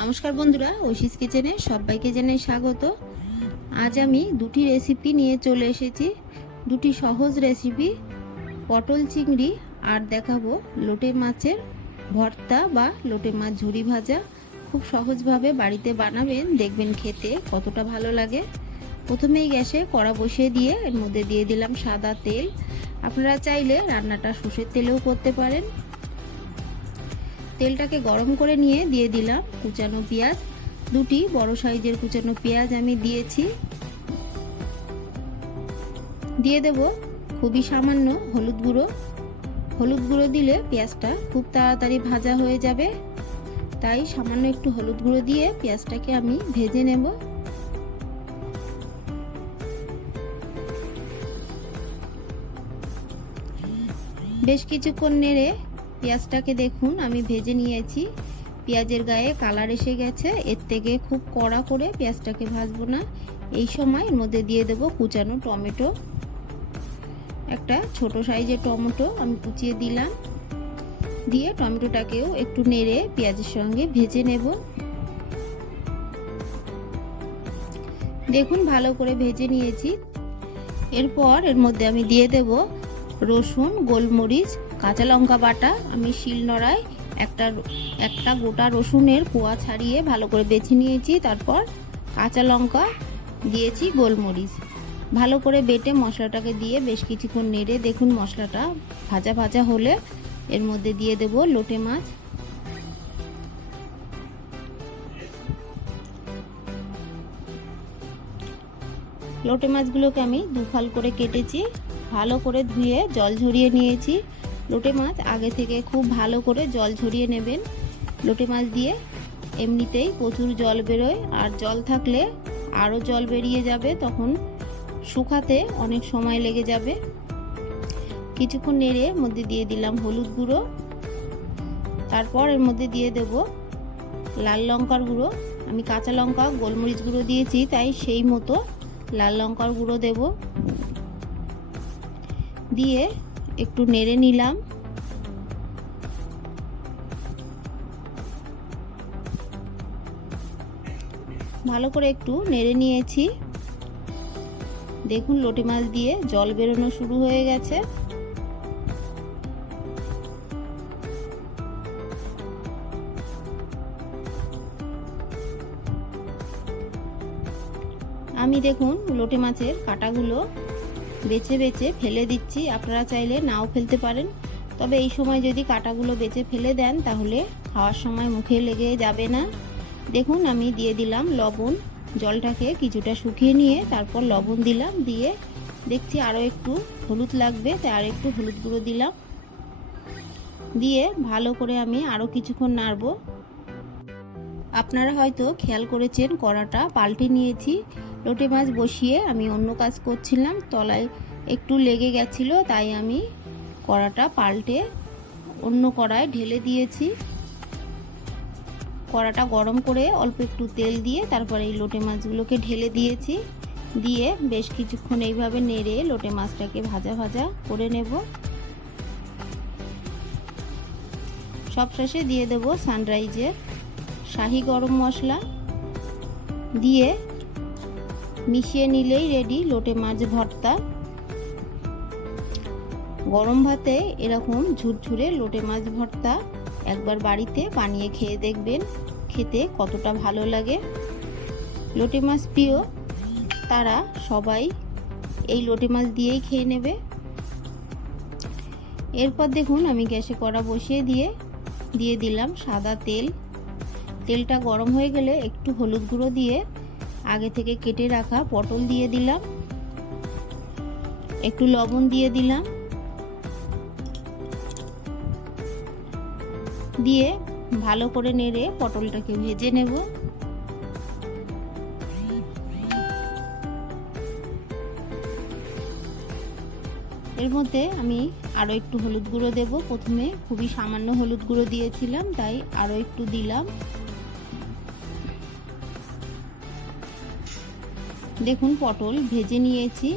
নমস্কার বন্ধুরা ঐশিস কিচেনে সবাইকে জানাই স্বাগত। আজ আমি দুটি রেসিপি নিয়ে চলে এসেছি। দুটি সহজ রেসিপি পটল চিংড়ি আর দেখাবো লোটে মাছের ভর্তা বা লোটে মাছ ঝুরি ভাজা। খুব সহজভাবে বাড়িতে বানাবেন, দেখবেন খেতে কতটা ভালো লাগে। প্রথমেই গ্যাসে কড়া বসিয়ে দিয়ে এর মধ্যে দিয়ে দিলাম সাদা তেল। আপনারা চাইলে রান্নাটা সর্ষের তেলেও করতে পারেন। তেলটাকে গরম করে নিয়ে দিয়ে দিলাম কুচানো পেঁয়াজ। দুটি বড় সাইজের কুচানো পেঁয়াজ আমি দিয়েছি। দিয়ে দেব খুবই সামান্য হলুদ গুঁড়ো। হলুদ গুঁড়ো দিলে পেঁয়াজটা খুব তাড়াতাড়ি ভাজা হয়ে যাবে। তাই সামান্য একটু হলুদ গুঁড়ো দিয়ে পেঁয়াজটাকে আমি ভেজে নেব। বেশ কিছুক্ষণ নেড়ে পেঁয়াজটাকে দেখুন, আমি ভেজে নিয়েছি। পেঁয়াজের গায়ে কালার এসে গেছে। এর থেকে খুব কড়া করে পেঁয়াজটাকে ভাজবো না। এই সময় এর মধ্যে দিয়ে দেব কুচানো টমেটো। একটা ছোট সাইজের টমেটো আমি কুচিয়ে দিলাম। দিয়ে টমেটোটাকেও একটু নেড়ে পেঁয়াজের সঙ্গে ভেজে নেব। দেখুন, ভালো করে ভেজে নিয়েছি। এরপর এর মধ্যে আমি দিয়ে দেব রসুন, গোলমরিচ কাঁচা লঙ্কা বাটা, আমি শিল নড়ায় একটা একটা গোটা রসুনের কোয়া ছাড়িয়ে ভালো করে বেছে নিয়েছি, তারপর কাঁচা লঙ্কা দিয়েছি গোলমরিচ। ভালো করে বেটে মশলাটাকে দিয়ে বেশ কিছুক্ষণ নেড়ে দেখুন মশলাটা ভাজা ভাজা হলে এর মধ্যে দিয়ে দেব লোটে মাছ। লোটে মাছগুলোকে আমি দুফাল করে কেটেছি, ভালো করে ধুয়ে জল ঝরিয়ে নিয়েছি। লোটে মাছ আগে থেকে খুব ভালো করে জল ঝরিয়ে নেবেন। লোটে মাছ দিয়ে এমনিতেই প্রচুর জল বেরোয়, আর জল থাকলে আরও জল বেরিয়ে যাবে, তখন শুকাতে অনেক সময় লেগে যাবে। কিছুক্ষণ নেড়ে মধ্যে দিয়ে দিলাম হলুদ গুঁড়ো। তারপর এর মধ্যে দিয়ে দেব লাল লঙ্কার গুঁড়ো। আমি কাঁচা লঙ্কা, গোলমরিচ গুঁড়ো দিয়েছি, তাই সেই মতো লাল লঙ্কার গুঁড়ো দেব। দিয়ে একটু নেড়ে নিলাম। ভালো করে একটু নেড়ে নিয়েছি। দেখুন লোটে মাছ দিয়ে জল বেরোনো শুরু হয়ে গেছে। আমি দেখুন লোটে মাছের কাটাগুলো বেছে বেছে ফেলে দিচ্ছি। আপনারা চাইলে নাও ফেলতে পারেন। তবে এই সময় যদি কাটাগুলো বেছে ফেলে দেন, তাহলে খাওয়ার সময় মুখে লেগে যাবে না। দেখুন, আমি দিয়ে দিলাম লবণ। জলটাকে কিছুটা শুকিয়ে নিয়ে তারপর লবণ দিলাম। দিয়ে দেখছি আরও একটু হলুদ লাগবে, তাই আর একটু হলুদ গুঁড়ো দিলাম। দিয়ে ভালো করে আমি আরও কিছুক্ষণ নাড়ব। আপনারা হয়তো খেয়াল করেছেন, কড়াটা পাল্টে নিয়েছি। লোটে মাছ বসিয়ে আমি অন্য কাজ করছিলাম, তলায় একটু লেগে গেছিল, তাই আমি কড়াটা পাল্টে অন্য কড়ায় ঢেলে দিয়েছি। কড়াটা গরম করে অল্প একটু তেল দিয়ে তারপরে এই লোটে মাছগুলোকে ঢেলে দিয়েছি। দিয়ে বেশ কিছুক্ষণ এইভাবে নেড়ে লোটে মাছটাকে ভাজা ভাজা করে নেব। সবশেষে দিয়ে দেব সানরাইজের শাহি গরম মশলা। দিয়ে মিশিয়ে নিলেই রেডি লোটে মাছ ভর্তা। গরম ভাতে এরকম ঝুরঝুরে লোটে মাছ ভর্তা একবার বাড়িতে বানিয়ে খেয়ে দেখবেন, খেতে কতটা ভালো লাগে। লোটে মাছ প্রিয়, তারা সবাই এই লোটে মাছ দিয়েই খেয়ে নেবে। এরপর দেখুন আমি গ্যাসে কড়া বসিয়ে দিয়ে দিয়ে দিলাম সাদা তেল। তেলটা গরম হয়ে গেলে একটু হলুদ গুঁড়ো দিয়ে আগে থেকে কেটে রাখা পটল দিয়ে দিলাম। একটু লবণ দিয়ে দিলাম। দিয়ে ভালো করে নেড়ে পটলটাকে ভেজে নেব। এর মধ্যে আমি আরও একটু হলুদ গুঁড়ো দেব। প্রথমে খুবই সামান্য হলুদ গুঁড়ো দিয়েছিলাম, তাই আরও একটু দিলাম। দেখুন, পটল ভেজে নিয়েছি।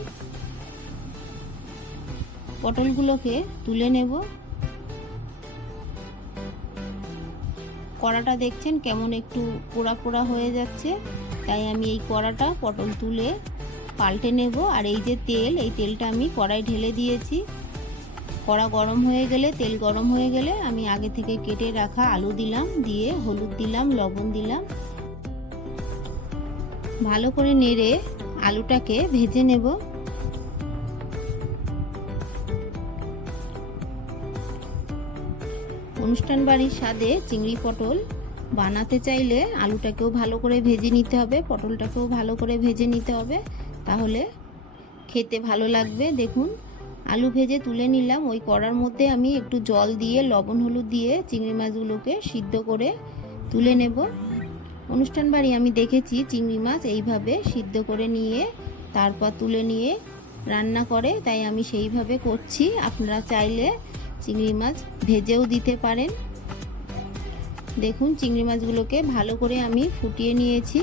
পটলগুলোকে তুলে নেব। কড়াটা দেখছেন কেমন একটু পোড়া পোড়া হয়ে যাচ্ছে, তাই আমি এই কড়াটা পটল তুলে পাল্টে নেব। আর এই যে তেল, এই তেলটা আমি কড়াই ঢেলে দিয়েছি। কড়া গরম হয়ে গেলে, তেল গরম হয়ে গেলে আমি আগে থেকে কেটে রাখা আলু দিলাম, দিয়ে হলুদ দিলাম, লবণ দিলাম। ভালো করে নেড়ে আলুটাকে ভেজে নেব। অনুষ্ঠান বাড়ির স্বাদে চিংড়ি পটল বানাতে চাইলে আলুটাকেও ভালো করে ভেজে নিতে হবে, পটলটাকেও ভালো করে ভেজে নিতে হবে। তাহলে খেতে ভালো লাগবে। দেখুন, আলু ভেজে তুলে নিলাম। ওই কড়ার মধ্যে আমি একটু জল দিয়ে, লবণ হলুদ দিয়ে চিংড়ি মাছগুলোকে সিদ্ধ করে তুলে নেব। অনুষ্ঠান বাড়ি আমি দেখেছি, চিংড়ি মাছ এইভাবে সিদ্ধ করে নিয়ে, তারপর তুলে নিয়ে রান্না করে, তাই আমি সেইভাবে করছি। আপনারা চাইলে চিংড়ি মাছ ভেজেও দিতে পারেন। দেখুন, চিংড়ি মাছগুলোকে ভালো করে আমি ফুটিয়ে নিয়েছি।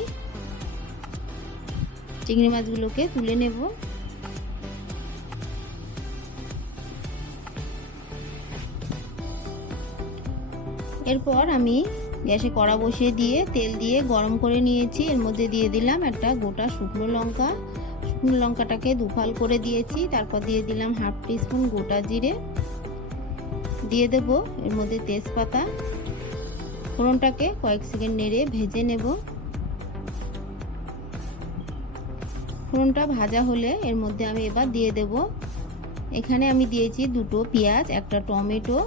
চিংড়ি মাছগুলোকে তুলে নেব। এরপর আমি গ্যাসে কড়া বসিয়ে দিয়ে তেল দিয়ে গরম করে নিয়েছি। এর মধ্যে দিয়ে দিলাম একটা গোটা শুকনো লঙ্কা। শুকনো লঙ্কাটাকে দুফাল করে দিয়েছি। তারপর দিয়ে দিলাম হাফ টিস্পুন গোটা জিরে। দিয়ে দেব এর মধ্যে তেজপাতা। ফোড়নটাকে কয়েক সেকেন্ড নেড়ে ভেজে নেব। ফোড়নটা ভাজা হলে এর মধ্যে আমি এবার দিয়ে দেব। এখানে আমি দিয়েছি দুটো পেঁয়াজ, একটা টমেটো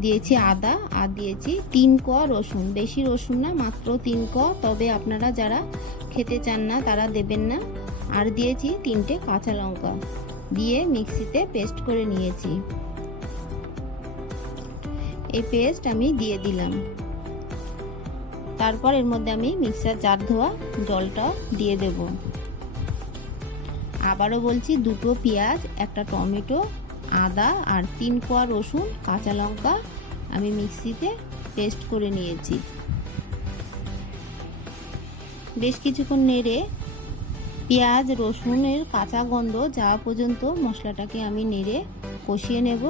দিয়েছি আদা আর দিয়েছি তিন ক রসুন। বেশি রসুন না, মাত্র তিন ক। তবে আপনারা যারা খেতে চান না, তারা দেবেন না। আর দিয়েছি তিনটে কাঁচা লঙ্কা। দিয়ে মিক্সিতে পেস্ট করে নিয়েছি। এই পেস্ট আমি দিয়ে দিলাম। তারপর এর মধ্যে আমি মিক্সার জার ধোয়া জলটা দিয়ে দেব। আবারও বলছি, দুটো পেঁয়াজ, একটা টমেটো আদা আর তিন কোয়া রসুন, কাঁচা লঙ্কা আমি মিক্সিতে পেস্ট করে নিয়েছি। বেশ কিছুক্ষণ নেড়ে পেঁয়াজ, রসুনের কাঁচা গন্ধ যাওয়া পর্যন্ত মশলাটাকে আমি নেড়ে কষিয়ে নেব।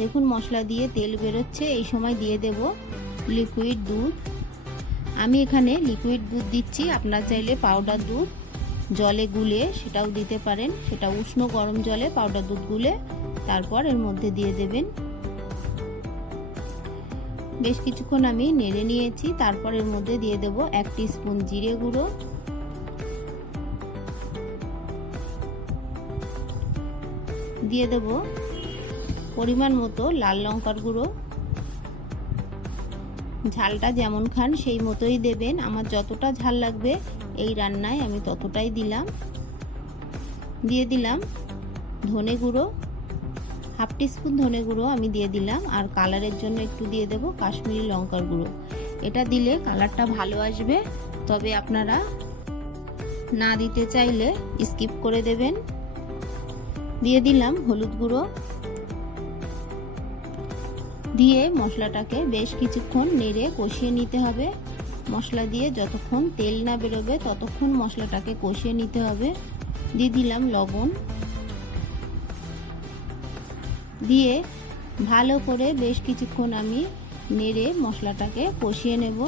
দেখুন মশলা দিয়ে তেল বেরোচ্ছে, এই সময় দিয়ে দেব লিকুইড দুধ। আমি এখানে লিকুইড দুধ দিচ্ছি, আপনার চাইলে পাউডার দুধ, জলে গুলে সেটাও দিতে পারেন। সেটা উষ্ণ গরম জলে পাউডার দুধ গুলে তারপর এর মধ্যে দিয়ে দেবেন। বেশ কিছুক্ষণ আমি নেড়ে নিয়েছি, তারপর এর মধ্যে দিয়ে দেব এক স্পুন জিরে গুঁড়ো। দিয়ে দেব পরিমাণ মতো লাল লঙ্কার গুঁড়ো। ঝালটা যেমন খান সেই মতোই দেবেন। আমার যতটা ঝাল লাগবে এই রান্নায় আমি ততটাই দিলাম। দিয়ে দিলাম ধনে গুঁড়ো। হাফ টিস্পুন ধনে গুঁড়ো আমি দিয়ে দিলাম, আর কালারের জন্য একটু দিয়ে দেব কাশ্মীরি লঙ্কার গুঁড়ো। এটা দিলে কালারটা ভালো আসবে, তবে আপনারা না দিতে চাইলে স্কিপ করে দেবেন। দিয়ে দিলাম হলুদ গুঁড়ো। দিয়ে মশলাটাকে বেশ কিছুক্ষণ নেড়ে কষিয়ে নিতে হবে। মশলা দিয়ে যতক্ষণ তেল না বেরোবে ততক্ষণ মশলাটাকে কষিয়ে নিতে হবে। দিয়ে দিলাম লবণ। দিয়ে ভালো করে বেশ কিছুক্ষণ আমি নেড়ে মশলাটাকে কষিয়ে নেব।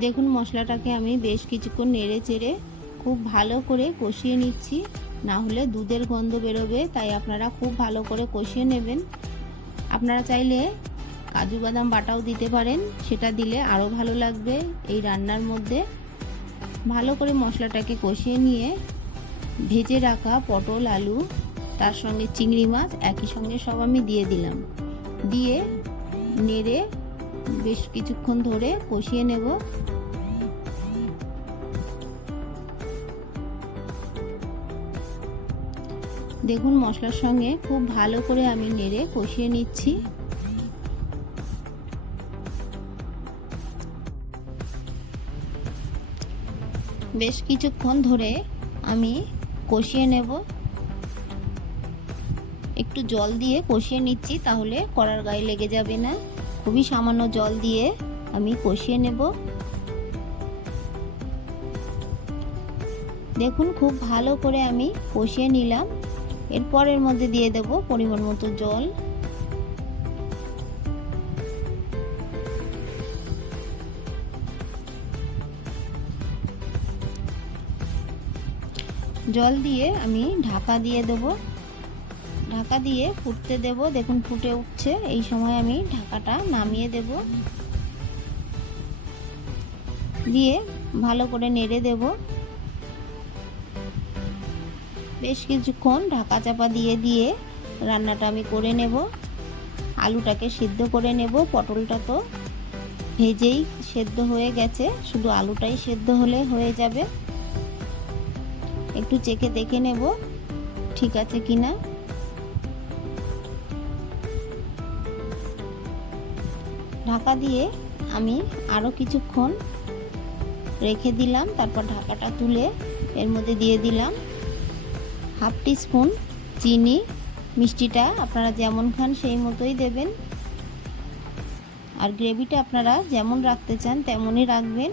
দেখুন, মশলাটাকে আমি বেশ কিছুক্ষণ নেড়ে চেড়ে খুব ভালো করে কষিয়ে নিচ্ছি। না হলে দুধের গন্ধ বেরোবে, তাই আপনারা খুব ভালো করে কষিয়ে নেবেন। আপনারা চাইলে কাজু বাদাম বাটাও দিতে পারেন, সেটা দিলে আরও ভালো লাগবে এই রান্নার মধ্যে। ভালো করে মশলাটাকে কষিয়ে নিয়ে ভেজে রাখা পটল, আলু, তার সঙ্গে চিংড়ি মাছ, একই সঙ্গে সব আমি দিয়ে দিলাম। দিয়ে নেড়ে বেশ কিছুক্ষণ ধরে কষিয়ে নেব। দেখুন মশলার সঙ্গে খুব ভালো করে আমি নেড়ে কষিয়ে নিচ্ছি। বেশ কিছুক্ষণ ধরে আমি কষিয়ে নেব। একটু জল দিয়ে কষিয়ে নিচ্ছি, তাহলে কড়ার গায়ে লেগে যাবে না। খুবই সামান্য জল দিয়ে আমি কষিয়ে নেব। দেখুন খুব ভালো করে আমি কষিয়ে নিলাম। এরপর এর মধ্যে দিয়ে দেব পরিমাণ মতো জল। জল দিয়ে আমি ঢাকা দিয়ে দেব। ঢাকা দিয়ে ফুটতে দেব। দেখুন ফুটে উঠছে। এই সময় আমি ঢাকাটা নামিয়ে দেব। দিয়ে ভালো করে নেড়ে দেব। বেশ কিছুক্ষণ ঢাকা চাপা দিয়ে দিয়ে রান্নাটা আমি করে নেব। আলুটাকে সিদ্ধ করে নেব, পটলটা তো ভেজেই সেদ্ধ হয়ে গেছে, শুধু আলুটাই সেদ্ধ হলে হয়ে যাবে। একটু চেকে দেখে নেব, ঠিক আছে কিনা। ঢাকা দিয়ে আমি আরও কিছুক্ষণ রেখে দিলাম, তারপর ঢাকাটা তুলে এর মধ্যে দিয়ে দিলাম। হাফ স্পুন চিনি, মিষ্টিটা আপনারা যেমন খান সেই মতোই দেবেন। আর গ্রেভিটা আপনারা যেমন রাখতে চান তেমনই রাখবেন।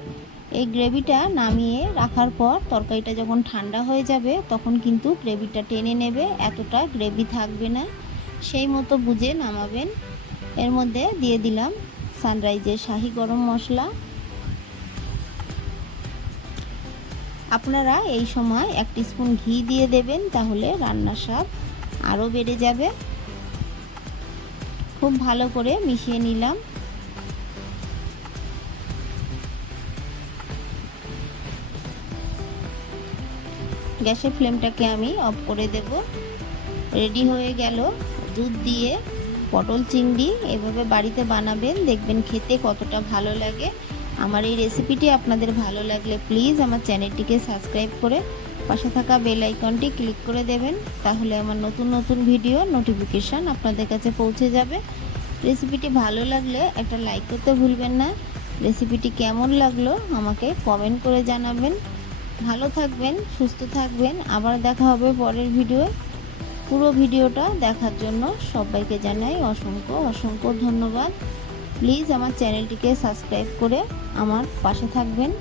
এই গ্রেভিটা নামিয়ে রাখার পর তরকারিটা যখন ঠান্ডা হয়ে যাবে, তখন কিন্তু গ্রেভিটা টেনে নেবে, এতটা গ্রেভি থাকবে না। সেই মতো বুঝে নামাবেন। এর মধ্যে দিয়ে দিলাম সানরাইজের শাহি গরম মশলা। আপনারা এই সময় এক স্পুন ঘি দিয়ে দেবেন, তাহলে রান্নার স্বাদ আরও বেড়ে যাবে। খুব ভালো করে মিশিয়ে নিলাম। গ্যাসের ফ্লেমটাকে আমি অফ করে দেব। রেডি হয়ে গেল। দুধ দিয়ে পটল চিংড়ি এভাবে বাড়িতে বানাবেন, দেখবেন খেতে কতটা ভালো লাগে। আমার এই রেসিপিটি আপনাদের ভালো লাগলে প্লিজ আমার চ্যানেলটিকে সাবস্ক্রাইব করে পাশে থাকা বেল আইকনটি ক্লিক করে দেবেন, তাহলে আমার নতুন নতুন ভিডিও নোটিফিকেশান আপনাদের কাছে পৌঁছে যাবে। রেসিপিটি ভালো লাগলে একটা লাইক করতে ভুলবেন না। রেসিপিটি কেমন লাগল আমাকে কমেন্ট করে জানাবেন। ভালো থাকবেন, সুস্থ থাকবেন, আবার দেখা হবে পরের ভিডিও পুরো ভিডিওটা দেখার জন্য সবাইকে জানাই অসংখ্য অসংখ্য ধন্যবাদ। প্লিজ আমার চ্যানেলটিকে সাবস্ক্রাইব করে আমার পাশে থাকবেন।